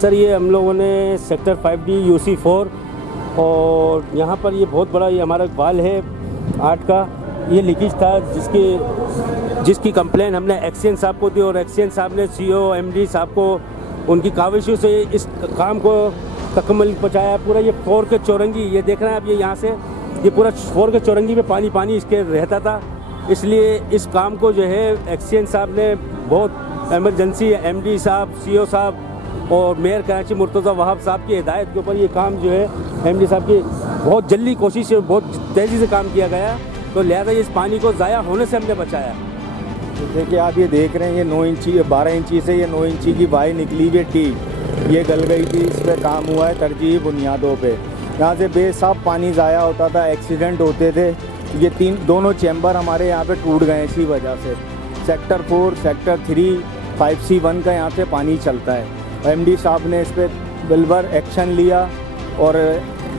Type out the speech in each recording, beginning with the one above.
Sir ये हम लोगों ने सेक्टर 5D UC4 और यहाँ पर ये बहुत बड़ा ये हमारा वाल है 8 का, ये लीकेज था जिसकी कंप्लेन हमने एक्सीएन साहब को दी और एक्सीएन साहब ने CO MD साहब को उनकी काविशों से इस काम को तकम्मल पहुँचाया। पूरा ये 4 के चौरंगी, ये देख रहे हैं आप, ये यहाँ से ये पूरा 4 के चौरंगी में पानी इसके रहता था। इसलिए इस काम को जो है एक्सीएन साहब ने बहुत एमरजेंसी MD साहब, CO साहब और मेयर कराची मुर्तज़ा वहाब साहब की हिदायत के ऊपर ये काम जो है MD साहब की बहुत जल्दी कोशिश से बहुत तेज़ी से काम किया गया, तो लिहाजा इस पानी को ज़ाया होने से हमने बचाया। देखिए आप ये देख रहे हैं, ये 9 इंची 12 इंची से ये 9 इंची की वाई निकली हुई टी, ये गल गई थी। इस पर काम हुआ है तरजीही बुनियादों पे। यहाँ से बेसाब पानी ज़ाया होता था, एक्सीडेंट होते थे। ये दोनों चैम्बर हमारे यहाँ पे टूट गए इसी वजह से। सेक्टर 4, सेक्टर 3, 5C1 का यहाँ से पानी चलता है। MD साहब ने इस पर बिलवर एक्शन लिया और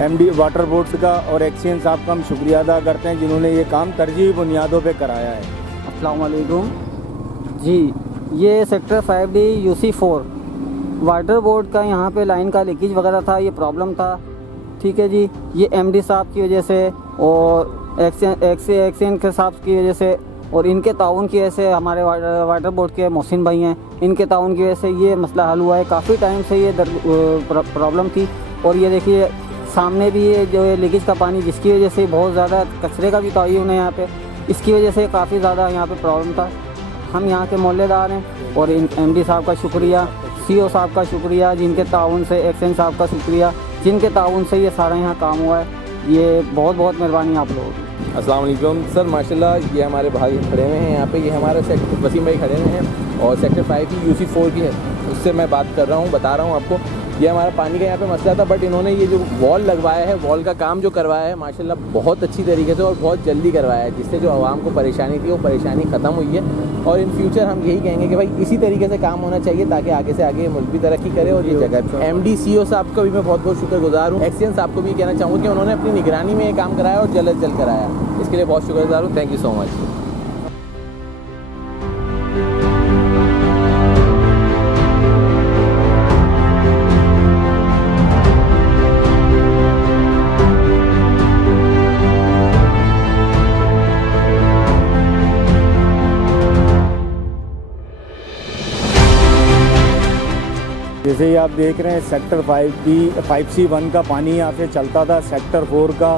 MD वाटर बोर्ड्स का और एक्सीएन साहब का हम शुक्रिया अदा करते हैं जिन्होंने ये काम तरजीही बुनियादों पे कराया है। अस्सलाम वालेकुम जी, ये sector 5D UC4 water board का यहाँ पे लाइन का लीकेज वगैरह था, ये प्रॉब्लम था। ठीक है जी, ये MD साहब की वजह से और एक्सीएन के साहब की वजह से और इनके ताउन की वजह से, हमारे वाटर बोर्ड के मोहसिन भाई हैं, इनके ताउन की वजह से ये मसला हल हुआ है। काफ़ी टाइम से ये प्रॉब्लम थी। और ये देखिए सामने भी ये जो लीकेज का पानी, जिसकी वजह से बहुत ज़्यादा कचरे का भी तायुन है यहाँ पे, इसकी वजह से काफ़ी ज़्यादा यहाँ पे प्रॉब्लम था। हम यहाँ के मोहल्लेदार हैं और इन MD साहब का शुक्रिया, CO साहब का शुक्रिया, जिनके ताउन से, एक्सीएन साहब का शुक्रिया, जिनके ताउन से ये सारा यहाँ काम हुआ है। ये बहुत बहुत मेहरबानी आप लोगों की। अस्सलाम वालेकुम सर, माशाल्लाह ये हमारे भाई खड़े हुए हैं यहाँ पे, ये हमारा सेक्टर वसीम भाई खड़े हुए हैं और सेक्टर 5 की UC4 की है, उससे मैं बात कर रहा हूँ, बता रहा हूँ आपको। ये हमारा पानी का यहाँ पे मसला था, बट इन्होंने ये जो वॉल लगवाया है, वॉल का काम जो करवाया है माशाल्लाह बहुत अच्छी तरीके से और बहुत जल्दी करवाया है, जिससे जो आवाम को परेशानी थी वो परेशानी ख़त्म हुई है। और इन फ्यूचर हम यही कहेंगे कि भाई इसी तरीके से काम होना चाहिए ताकि आगे से आगे मुल्क भी तरक्की करे। और ये जगह MD CO साहब का भी मैं बहुत बहुत शुक्रगुजार हूँ। एक्सीएन साहब को भी कहना चाहूँगा कि उन्होंने अपनी निगरानी में ये काम कराया और जल्द जल्द कराया, इसके लिए बहुत शुक्रगुजार हूँ। Thank you so much. जैसे ही आप देख रहे हैं सेक्टर 5C1 का पानी यहाँ से चलता था। सेक्टर 4 का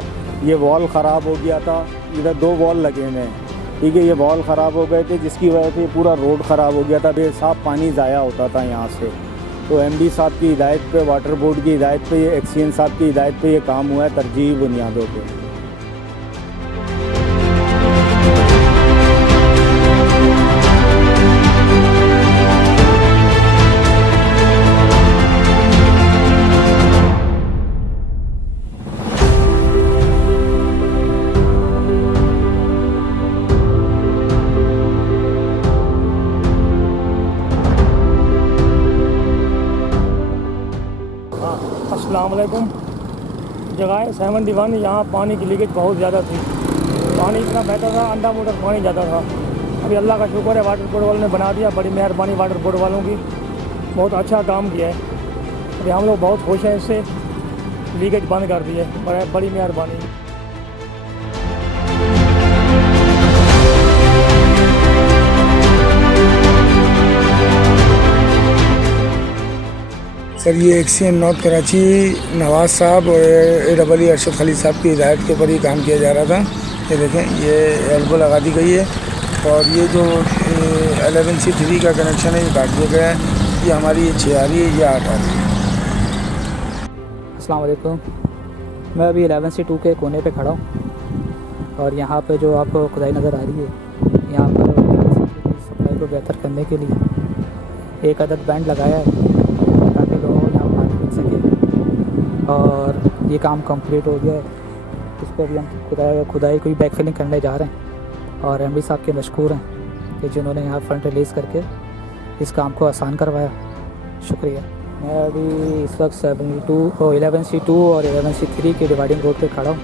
ये वॉल ख़राब हो गया था, इधर 2 वॉल लगे हुए हैं। ठीक है, ये वॉल ख़राब हो गए थे जिसकी वजह से पूरा रोड ख़राब हो गया था, बेसाब पानी ज़ाया होता था यहाँ से। तो MD साहब की हिदायत पे, वाटर बोर्ड की हिदायत पे, ये एक्सीएन साहब की हिदायत पे ये काम हुआ है तरजीही बुनियादों पे। अस्सलाम वालेकुम। जगह 71, यहाँ पानी की लीकेज बहुत ज़्यादा थी, पानी इतना बहता था, अंडा मोटर पानी जाता था। अभी अल्लाह का शुक्र है वाटर बोर्ड वालों ने बना दिया, बड़ी मेहरबानी वाटर बोर्ड वालों की, बहुत अच्छा काम किया है। अभी हम लोग बहुत खुश हैं, इससे लीकेज बंद कर दी है, बड़ी मेहरबानी। सर ये एक्सीएन नॉर्थ कराची नवाज़ साहब और AEE अरशद खलील साहब की हिदायत के ऊपर ये काम किया जा रहा था। ये देखें, ये एल्बो लगा दी गई है और ये जो 11C3 का कनेक्शन है ये काट दिया गया है। ये हमारी ये 6 आ रही है, ये 8 आ रही है। अस्सलाम वालेकुम। मैं अभी 11C2 के कोने पे खड़ा हूँ और यहाँ पे जो आपको खुदाई नज़र आ रही है, यहाँ पर सप्लाई को बेहतर करने के लिए एक अदद बैंड लगाया है ताकि लोगों को यहाँ पानी मिल सके और ये काम कंप्लीट हो गया है। इस पर भी हम खुदाई कोई बैक फिलिंग करने जा रहे हैं और MD साहब के मशकूर हैं कि जिन्होंने यहाँ फंड रिलीज़ करके इस काम को आसान करवाया। शुक्रिया। मैं अभी इस वक्त 11C2 और 11C3 के डिवाइडिंग रोड पे खड़ा हूँ,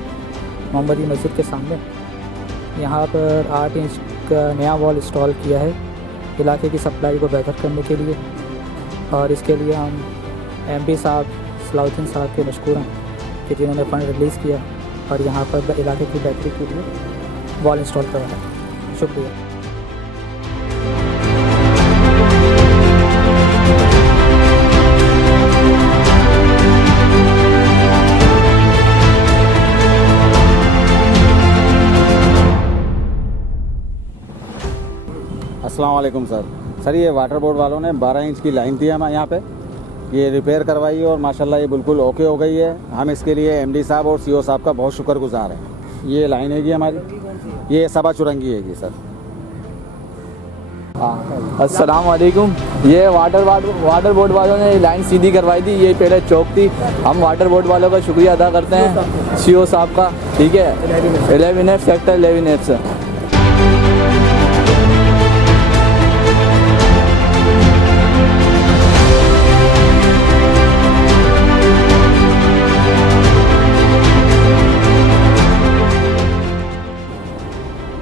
मोहम्मदी मस्जिद के सामने। यहाँ पर 8 इंच का नया वॉल इंस्टॉल किया है इलाके की सप्लाई को बेहतर करने के लिए और इसके लिए हम एमडी साहब सलाउद्दीन साहब के मशकूर हैं कि जिन्होंने फ़ंड रिलीज़ किया और यहाँ पर इलाके की बेहतरी के लिए वॉल इंस्टॉल करवाया। शुक्रिया। अस्सलाम वालेकुम सर। ये वाटर बोर्ड वालों ने 12 इंच की लाइन थी हमें यहाँ पे, ये रिपेयर करवाई और माशाल्लाह ये बिल्कुल ओके हो गई है। हम इसके लिए एमडी साहब और सीओ साहब का बहुत शुक्रगुजार हैं। ये लाइन हैगी हमारी, ये सवा चुरंगी हैगी सर। अस्सलाम वालेकुम। ये वाटर बोर्ड वालों ने लाइन सीधी करवाई थी, ये पहले चौक थी। हम वाटर बोर्ड वालों का शुक्रिया अदा करते हैं, सीओ साहब का। ठीक है, 11F सेक्टर 11F से।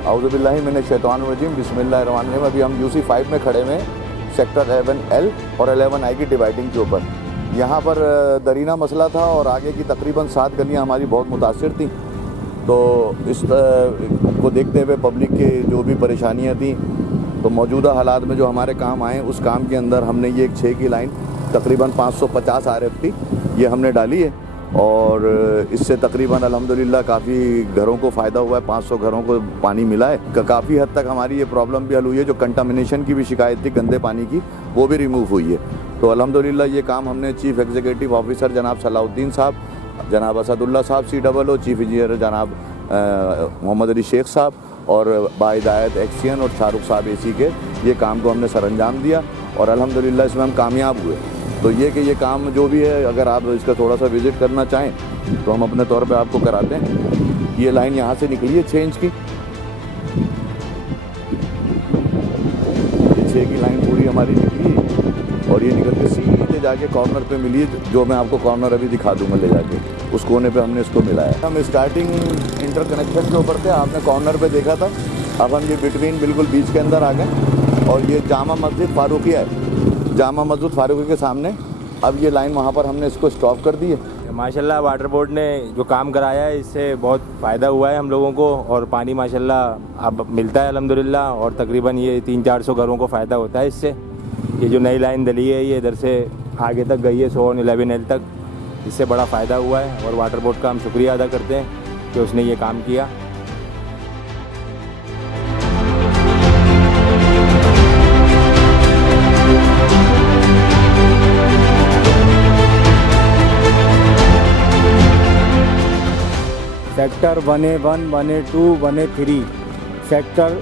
औज़ुबिल्लाहि मिनश्शैतानिर्रजीम, बिस्मिल्लाहिर्रहमानिर्रहीम। अभी हम UC 5 में खड़े हुए सेक्टर 11L और 11I की डिवाइडिंग के ऊपर। यहाँ पर दरीना मसला था और आगे की तकरीबन 7 गलियाँ हमारी बहुत मुतासिर थी। तो इस को देखते हुए पब्लिक के जो भी परेशानियाँ थी, तो मौजूदा हालात में जो हमारे काम आए उस काम के अंदर हमने ये एक 6 की लाइन तकरीबन 550 RF थी, ये हमने डाली है। और इससे तकरीबन अल्हम्दुलिल्लाह काफ़ी घरों को फ़ायदा हुआ है, 500 घरों को पानी मिला है। काफ़ी हद तक हमारी ये प्रॉब्लम भी हल हुई है। जो कंटामिनेशन की भी शिकायत थी गंदे पानी की, वो भी रिमूव हुई है। तो अल्हम्दुलिल्लाह ये काम हमने चीफ़ एग्जीक्यूटिव ऑफिसर जनाब सलाउद्दीन साहब, जनाब असदुल्ला साहब COO, चीफ़ इंजीनियर जनाब मोहम्मद अली शेख साहब और बाहिदायत एक्सियन और शाहरुख साहब AC के ये काम को हमने सर अंजाम दिया और अल्हम्दुलिल्लाह इसमें हम कामयाब हुए। तो ये कि ये काम जो भी है, अगर आप इसका थोड़ा सा विज़िट करना चाहें तो हम अपने तौर पे आपको कराते हैं। ये लाइन यहाँ से निकली है 6 इंच की, ये 6 की लाइन पूरी हमारी निकली है और ये निकल के सीधे जाके कॉर्नर पे मिली है, जो मैं आपको कॉर्नर अभी दिखा दूँगा ले जाके। उस कोने पे हमने इसको मिलाया। हम स्टार्टिंग इंटरकनेक्शन के ऊपर थे, आपने कॉर्नर पे देखा था। अब हम ये बिटवीन बिल्कुल बीच के अंदर आ गए और ये जामा मस्जिद फारूकिया है, जामा मस्जिद फारूकी के सामने। अब ये लाइन वहाँ पर हमने इसको स्टॉप कर दी है। माशाल्लाह वाटर बोर्ड ने जो काम कराया है इससे बहुत फ़ायदा हुआ है हम लोगों को और पानी माशाल्लाह अब मिलता है अल्हम्दुलिल्लाह। और तकरीबन ये 300-400 घरों को फ़ायदा होता है इससे। ये जो नई लाइन डली है ये इधर से आगे तक गई है 100 और 11L तक, इससे बड़ा फ़ायदा हुआ है और वाटर बोर्ड का हम शुक्रिया अदा करते हैं कि उसने ये काम किया। Sector 1A1, 1A2, 1A3, sector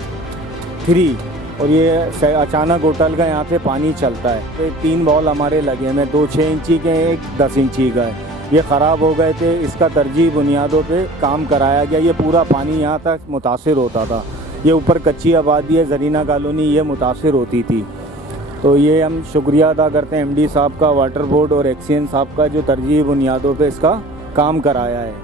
3 और ये अचानक होटल का यहाँ से पानी चलता है। तो 3 बॉल हमारे लगे हैं, 2 6 इंची के, एक 10 इंची का है। ये ख़राब हो गए थे, इसका तरजीह बुनियादों पे काम कराया गया। ये पूरा पानी यहाँ तक मुतासिर होता था। ये ऊपर कच्ची आबादी है, जरीना कॉलोनी, ये मुतासिर होती थी। तो ये हम शुक्रिया अदा करते हैं MD साहब का, वाटर बोर्ड और एक्सियन साहब का, जो तरजीह बुनियादों पे इसका काम कराया है।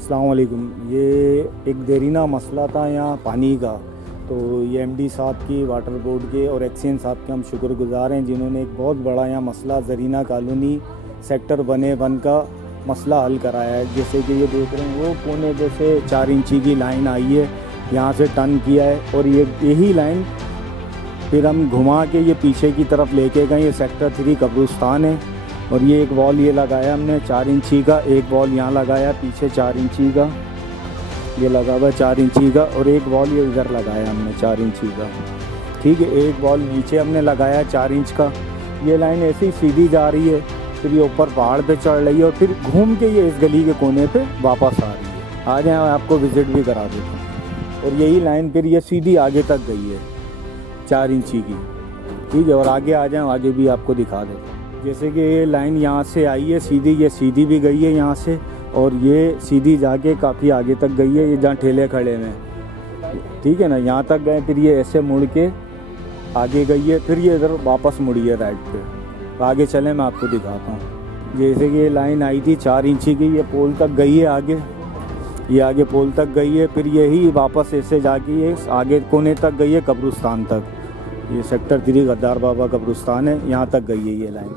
अस्सलामुअलैकुम। ये एक देरीना मसला था यहाँ पानी का, तो ये MD साहब की, वाटर बोर्ड के और एक्सियन साहब के हम शुक्रगुजार हैं, जिन्होंने एक बहुत बड़ा यहाँ मसला जरीना कॉलोनी सेक्टर 1A1 का मसला हल कराया है। जैसे कि ये देख रहे हैं, वो कोने पे से 4 इंची की लाइन आई है, यहाँ से टर्न किया है और ये यही लाइन फिर हम घुमा के ये पीछे की तरफ लेके गए। ये सेक्टर 3 कब्रिस्तान है और ये एक वॉल ये लगाया हमने 4 इंची का, एक वॉल यहाँ लगाया पीछे 4 इंची का, ये लगा हुआ 4 इंची का, और एक वॉल ये इधर लगाया हमने 4 इंची का। ठीक है, एक वॉल नीचे हमने लगाया 4 इंच का। ये लाइन ऐसे ही सीधी जा रही है, फिर ये ऊपर पहाड़ पे चढ़ रही है और फिर घूम के ये इस गली के कोने पे वापस आ रही है। आ जाए, मैं आपको विज़िट भी करा देता हूँ। और यही लाइन फिर ये सीधी आगे तक गई है 4 इंची की। ठीक है, और आगे आ जाए, आगे भी आपको दिखा देता हूँ। जैसे कि ये लाइन यहाँ से आई है सीधी, ये सीधी भी गई है यहाँ से, और ये सीधी जाके काफ़ी आगे तक गई है, ये जहाँ ठेले खड़े हैं। ठीक है ना, यहाँ तक गए, फिर ये ऐसे मुड़ के आगे गई है, फिर ये इधर वापस मुड़ी है राइट पे। तो आगे चले, मैं आपको दिखाता हूँ। जैसे कि ये लाइन आई थी 4 इंची की, ये पोल तक गई है आगे, ये आगे पोल तक गई है, फिर यही वापस ऐसे जाके ये आगे कोने तक गई है कब्रिस्तान तक। ये सेक्टर 3 गद्दार बाबा कब्रिस्तान है, यहाँ तक गई है ये लाइन।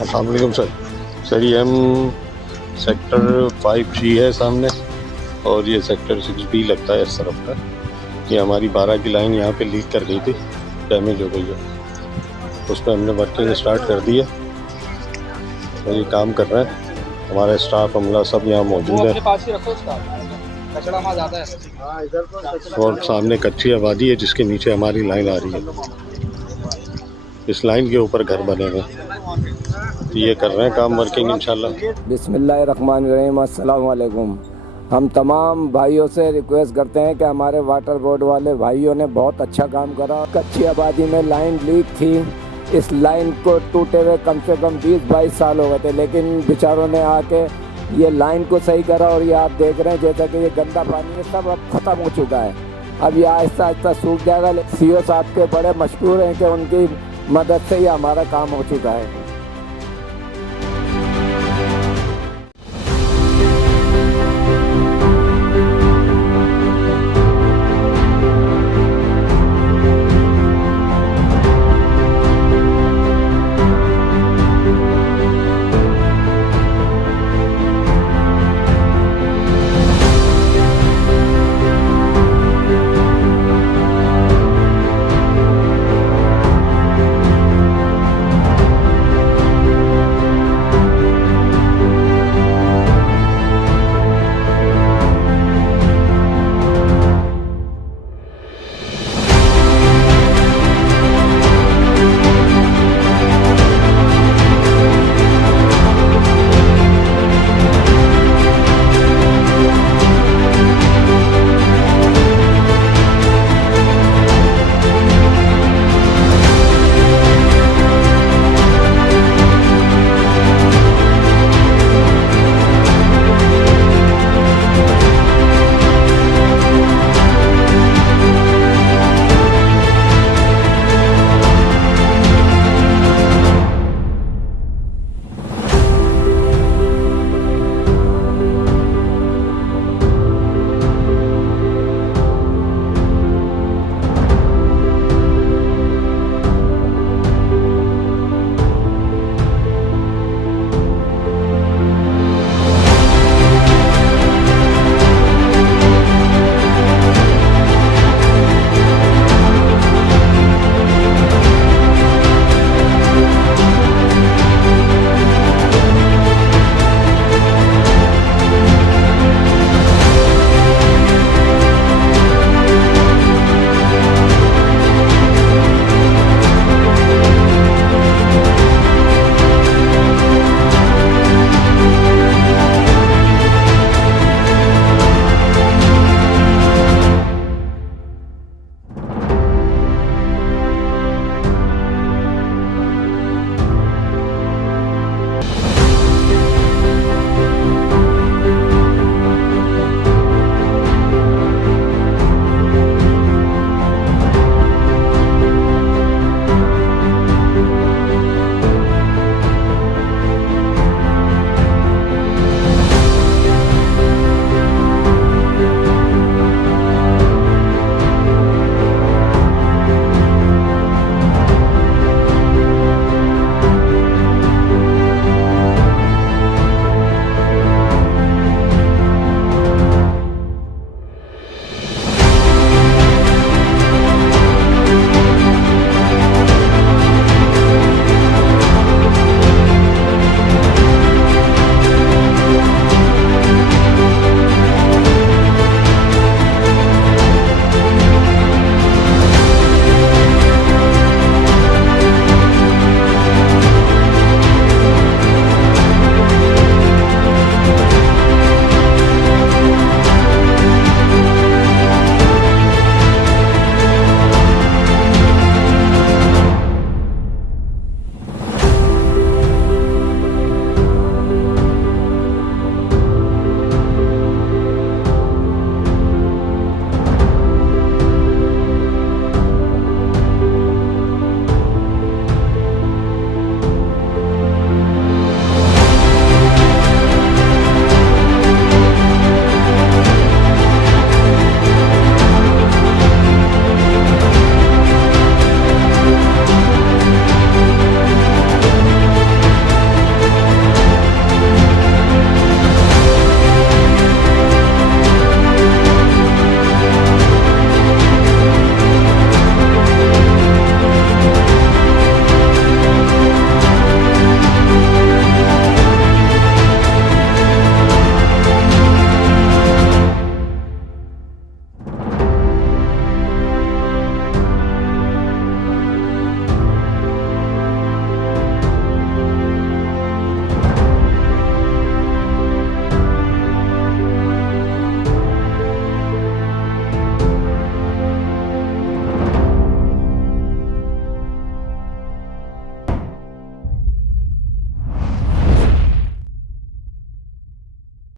अस्सलाम वालेकुम सर। ये हम सेक्टर 5G है सामने, और ये सेक्टर 6B लगता है इस तरफ का। ये हमारी 12 की लाइन यहाँ पे लीक कर गई थी, डैमेज हो गई है। उस पर हमने वर्किंग स्टार्ट कर दी है और ये काम कर रहा है। हमारा स्टाफ अमला सब यहाँ मौजूद है। और सामने कच्ची आबादी है जिसके नीचे हमारी लाइन आ रही है। इस लाइन के ऊपर घर बने हुए, ये कर रहे हैं काम वर्किंग इंशाल्लाह। बिस्मिल्लाहिर्रहमानिर्रहीम, अस्सलाम वालेकुम। हम तमाम भाइयों से रिक्वेस्ट करते हैं कि हमारे वाटर बोर्ड वाले भाइयों ने बहुत अच्छा काम करा। कच्ची आबादी में लाइन लीक थी, इस लाइन को टूटे हुए कम से कम 20-22 साल हो गए थे, लेकिन बेचारों ने आके ये लाइन को सही करा। और ये आप देख रहे हैं जैसा कि ये गंदा पानी है सब अब ख़त्म हो चुका है, अब ये आहिस्ता आहिस्ता सूख जाएगा। CO साहब के बड़े मशहूर हैं कि उनकी मदद से ही हमारा काम हो चुका है।